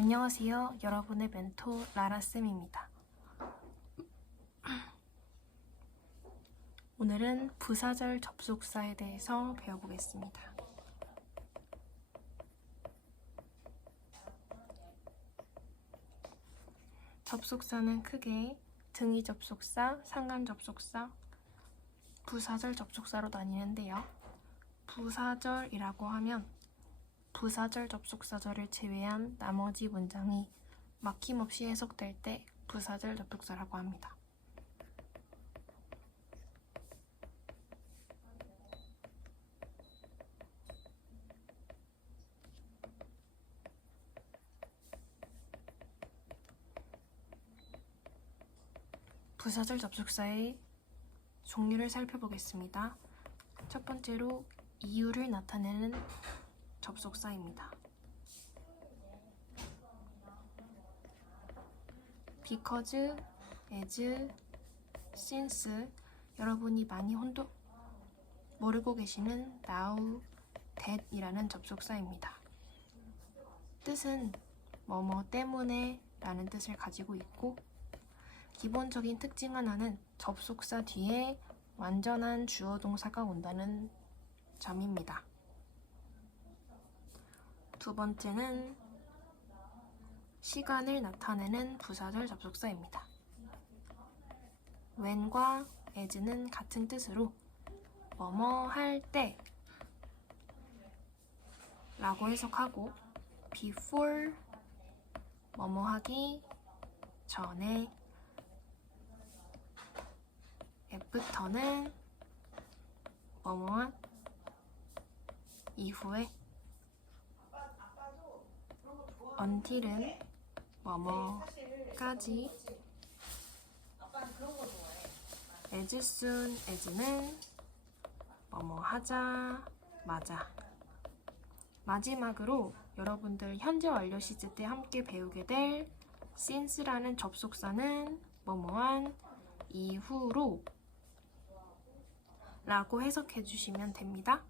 안녕하세요. 여러분의 멘토 라라쌤입니다. 오늘은 부사절 접속사에 대해서 배워보겠습니다. 접속사는 크게 등위 접속사, 상관 접속사, 부사절 접속사로 나뉘는데요. 부사절이라고 하면 부사절 접속사절을 제외한 나머지 문장이 막힘없이 해석될 때 부사절 접속사라고 합니다. 부사절 접속사의 종류를 살펴보겠습니다. 첫 번째로 이유를 나타내는 접속사입니다. because, 여러분이 많이 혼도 모르고 계시는 now, that 이라는 접속사입니다. 뜻은 뭐뭐 때문에 라는 뜻을 가지고 있고 기본적인 특징 하나는 접속사 뒤에 완전한 주어 동사가 온다는 점입니다. 두 번째는 시간을 나타내는 부사절 접속사입니다. when과 as는 같은 뜻으로 뭐뭐 할 때 라고 해석하고 before 뭐뭐 하기 전에 after는 뭐뭐한 이후에 until은 뭐뭐까지. soon as는 뭐뭐 하자 마자. 마지막으로 여러분들 현재 완료 시제 때 함께 배우게 될 since라는 접속사는 뭐뭐한 이후로 라고 해석해 주시면 됩니다.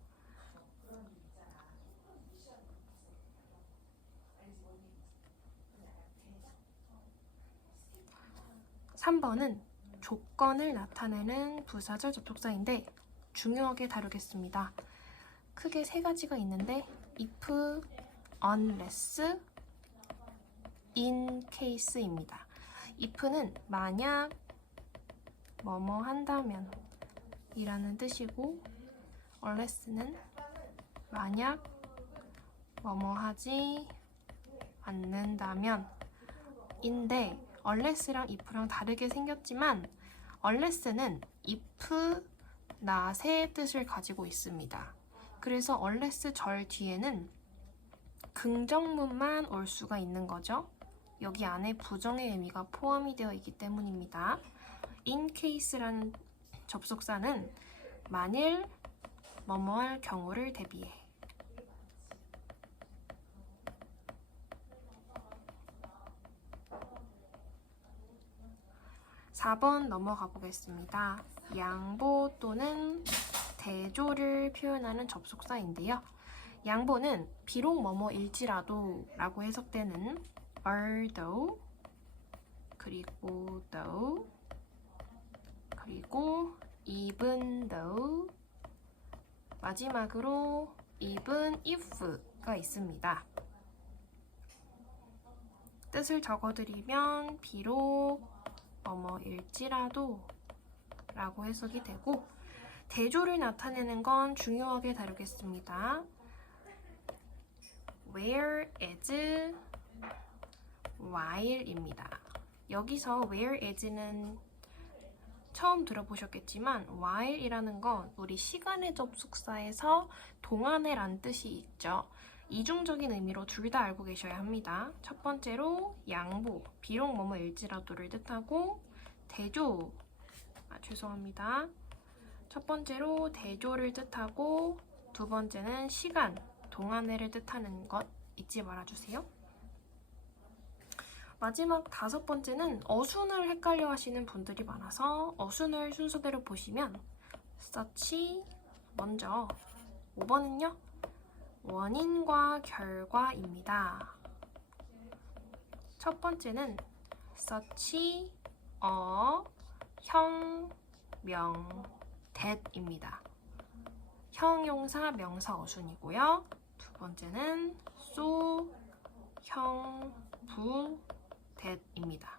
3번은 조건을 나타내는 부사절 접속사인데 중요하게 다루겠습니다. 크게 세 가지가 있는데 if, unless, in case입니다. if는 만약 뭐뭐 한다면 이라는 뜻이고 unless는 만약 뭐뭐 하지 않는다면 인데 unless랑 if랑 다르게 생겼지만 unless는 if, not의 뜻을 가지고 있습니다. 그래서 unless 절 뒤에는 긍정문만 올 수가 있는 거죠. 여기 안에 부정의 의미가 포함이 되어 있기 때문입니다. in case라는 접속사는 만일 뭐뭐할 경우를 대비해 4번 넘어가 보겠습니다. 양보 또는 대조를 표현하는 접속사인데요. 양보는 비록 뭐뭐일지라도 라고 해석되는 although 그리고 though 그리고 even though 마지막으로 even if가 있습니다. 뜻을 적어드리면 비록 뭐뭐일지라도 라고 해석이 되고 대조를 나타내는 건 중요하게 다루겠습니다. whereas, while입니다. 여기서 whereas는 처음 들어보셨겠지만 while이라는 건 우리 시간의 접속사에서 동안에란 뜻이 있죠. 이중적인 의미로 둘 다 알고 계셔야 합니다. 첫 번째로 양보, 비록 뭐뭐 일지라도를 뜻하고 대조, 아, 죄송합니다. 첫 번째로 대조를 뜻하고 두 번째는 시간, 동안회를 뜻하는 것 잊지 말아주세요. 마지막 다섯 번째는 어순을 헷갈려 하시는 분들이 많아서 어순을 순서대로 보시면 such 먼저 5번은요 원인과 결과입니다. 첫 번째는 such a 형, 명, that입니다. 형용사, 명사, 어순이고요. 두 번째는 so, 형, 부, that입니다.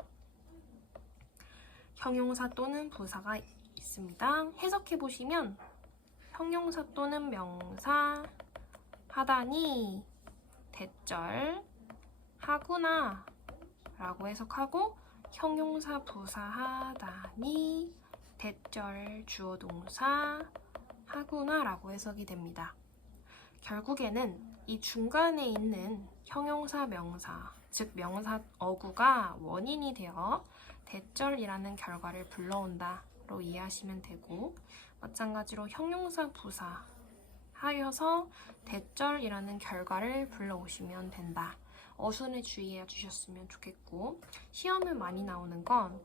형용사 또는 부사가 있습니다. 해석해 보시면 형용사 또는 명사 하다니 대절 하구나 라고 해석하고 형용사 부사 하다니 대절 주어 동사 하구나 라고 해석이 됩니다. 결국에는 이 중간에 있는 형용사 명사 즉 명사 어구가 원인이 되어 대절이라는 결과를 불러온다로 이해하시면 되고 마찬가지로 형용사 부사 하여서 대절이라는 결과를 불러오시면 된다. 어순에 주의해 주셨으면 좋겠고 시험에 많이 나오는 건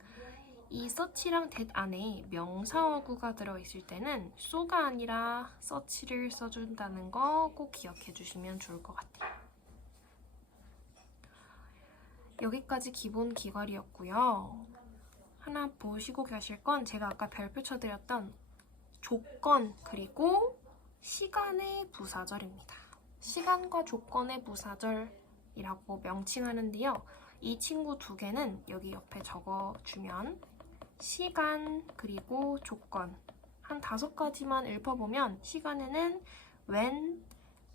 이 서치랑 that 안에 명사어구가 들어있을 때는 so가 아니라 서치를 써준다는 거 꼭 기억해 주시면 좋을 것 같아요. 여기까지 기본 기괄이었고요. 하나 보시고 가실 건 제가 아까 별표 쳐드렸던 조건 그리고 시간의 부사절입니다. 시간과 조건의 부사절이라고 명칭하는데요. 이 친구 두 개는 여기 옆에 적어주면 시간 그리고 조건 한 다섯 가지만 읊어보면 시간에는 when,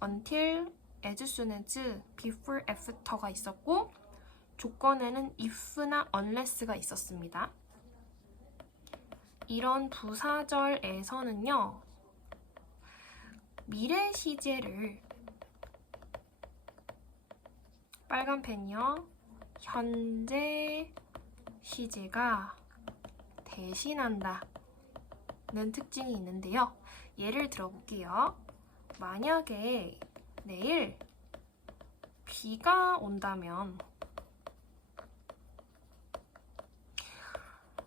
until, as soon as, before, after가 있었고 조건에는 if나 unless가 있었습니다. 이런 부사절에서는요, 미래 시제를 빨간 펜이요, 현재 시제가 대신한다 는 특징이 있는데요. 예를 들어볼게요. 만약에 내일 비가 온다면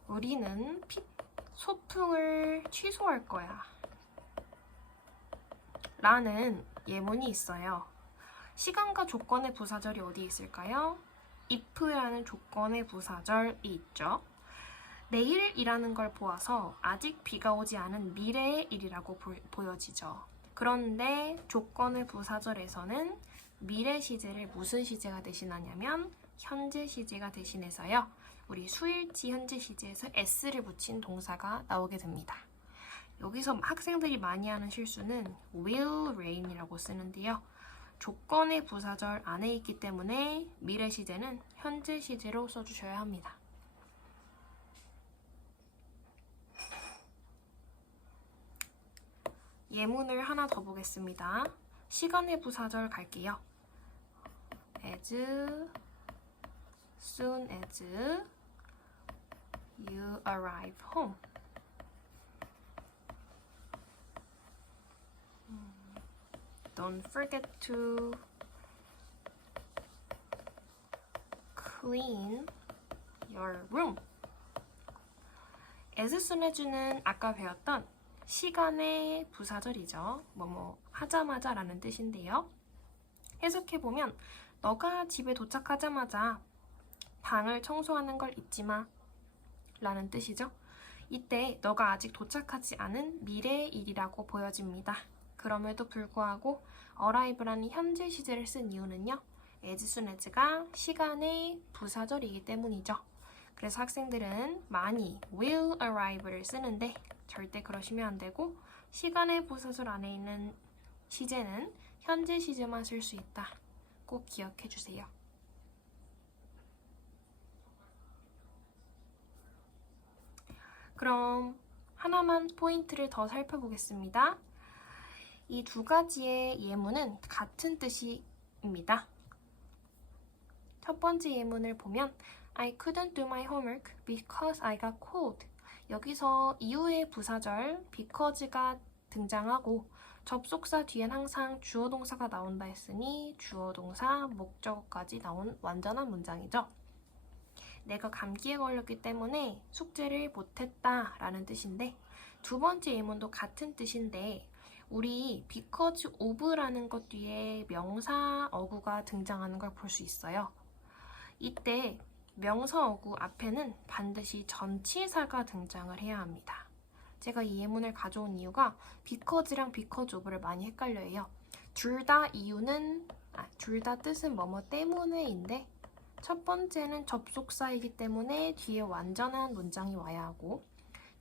우리는 피, 소풍을 취소할 거야. 라는 예문이 있어요. 시간과 조건의 부사절이 어디 있을까요? if라는 조건의 부사절이 있죠. 내일이라는 걸 보아서 아직 비가 오지 않은 미래의 일이라고 보, 보여지죠. 그런데 조건의 부사절에서는 미래 시제를 무슨 시제가 대신하냐면 현재 시제가 대신해서요. 우리 수일치 현재 시제에서 s를 붙인 동사가 나오게 됩니다. 여기서 학생들이 많이 하는 실수는 will rain이라고 쓰는데요. 조건의 부사절 안에 있기 때문에 미래 시제는 현재 시제로 써주셔야 합니다. 예문을 하나 더 보겠습니다. 시간의 부사절 갈게요. as soon as you arrive home. Don't forget to clean your room. as는 아까 배웠던 시간의 부사절이죠. 뭐뭐 하자마자 라는 뜻인데요. 해석해보면 너가 집에 도착하자마자 방을 청소하는 걸 잊지 마 라는 뜻이죠. 이때 너가 아직 도착하지 않은 미래의 일이라고 보여집니다. 그럼에도 불구하고 arrive라는 현재 시제를 쓴 이유는요. as가 시간의 부사절이기 때문이죠. 그래서 학생들은 많이 will arrive를 쓰는데 절대 그러시면 안 되고 시간의 부사절 안에 있는 시제는 현재 시제만 쓸 수 있다. 꼭 기억해 주세요. 그럼 하나만 포인트를 더 살펴보겠습니다. 이 두 가지의 예문은 같은 뜻입니다. 첫 번째 예문을 보면 I couldn't do my homework because I got cold. 여기서 이후의 부사절 because가 등장하고 접속사 뒤엔 항상 주어 동사가 나온다 했으니 주어 동사 목적어까지 나온 완전한 문장이죠. 내가 감기에 걸렸기 때문에 숙제를 못했다 라는 뜻인데 두 번째 예문도 같은 뜻인데 우리 because of라는 것 뒤에 명사 어구가 등장하는 걸 볼 수 있어요. 이때 명사 어구 앞에는 반드시 전치사가 등장을 해야 합니다. 제가 이 예문을 가져온 이유가 because랑 because of를 많이 헷갈려해요. 둘 다 이유는 아, 둘 다 뜻은 뭐뭐 때문에인데 첫 번째는 접속사이기 때문에 뒤에 완전한 문장이 와야 하고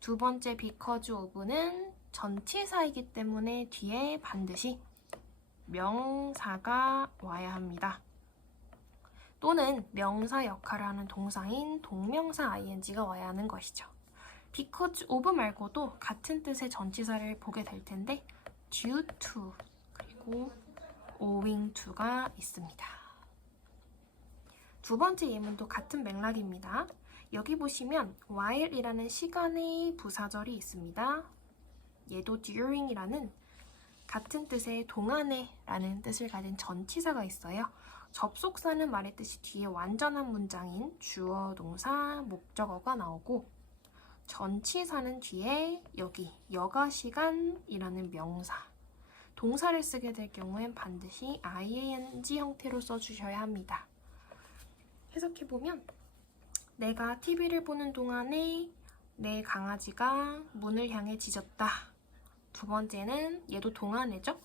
두 번째 because of는 전치사이기 때문에 뒤에 반드시 명사가 와야 합니다. 또는 명사 역할을 하는 동사인 동명사 ing가 와야 하는 것이죠. because of 말고도 같은 뜻의 전치사를 보게 될 텐데 due to 그리고 owing to가 있습니다. 두 번째 예문도 같은 맥락입니다. 여기 보시면 while이라는 시간의 부사절이 있습니다. 얘도 during이라는 같은 뜻의 동안에라는 뜻을 가진 전치사가 있어요. 접속사는 말했듯이 뒤에 완전한 문장인 주어, 동사, 목적어가 나오고 전치사는 뒤에 여기 여가 시간이라는 명사 동사를 쓰게 될 경우엔 반드시 ing 형태로 써주셔야 합니다. 해석해보면 내가 TV를 보는 동안에 내 강아지가 문을 향해 짖었다. 두 번째는 얘도 동안에죠.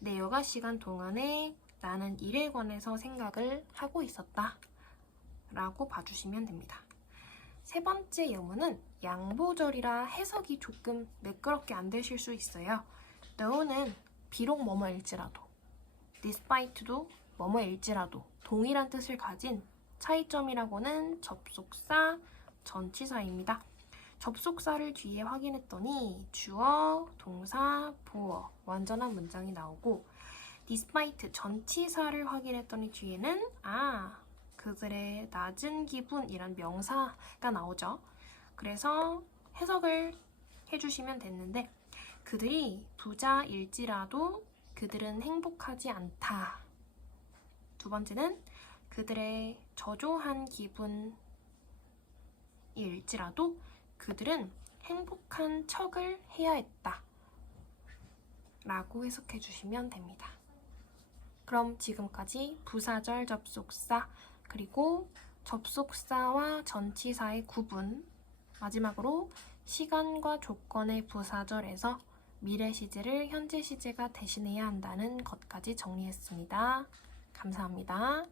내 여가 시간 동안에 나는 일에 관해서 생각을 하고 있었다. 라고 봐주시면 됩니다. 세 번째 예문은 양보절이라 해석이 조금 매끄럽게 안 되실 수 있어요. though는 비록 뭐뭐일지라도, despite도 뭐뭐일지라도 동일한 뜻을 가진 차이점이라고는 접속사, 전치사입니다. 접속사를 뒤에 확인했더니 주어, 동사, 보어 완전한 문장이 나오고 despite 전치사를 확인했더니 뒤에는 아 그들의 낮은 기분이란 명사가 나오죠. 그래서 해석을 해주시면 됐는데 그들이 부자일지라도 그들은 행복하지 않다. 두 번째는 그들의 저조한 기분일지라도 그들은 행복한 척을 해야 했다. 라고 해석해 주시면 됩니다. 그럼 지금까지 부사절 접속사 그리고 접속사와 전치사의 구분 마지막으로 시간과 조건의 부사절에서 미래 시제를 현재 시제가 대신해야 한다는 것까지 정리했습니다. 감사합니다.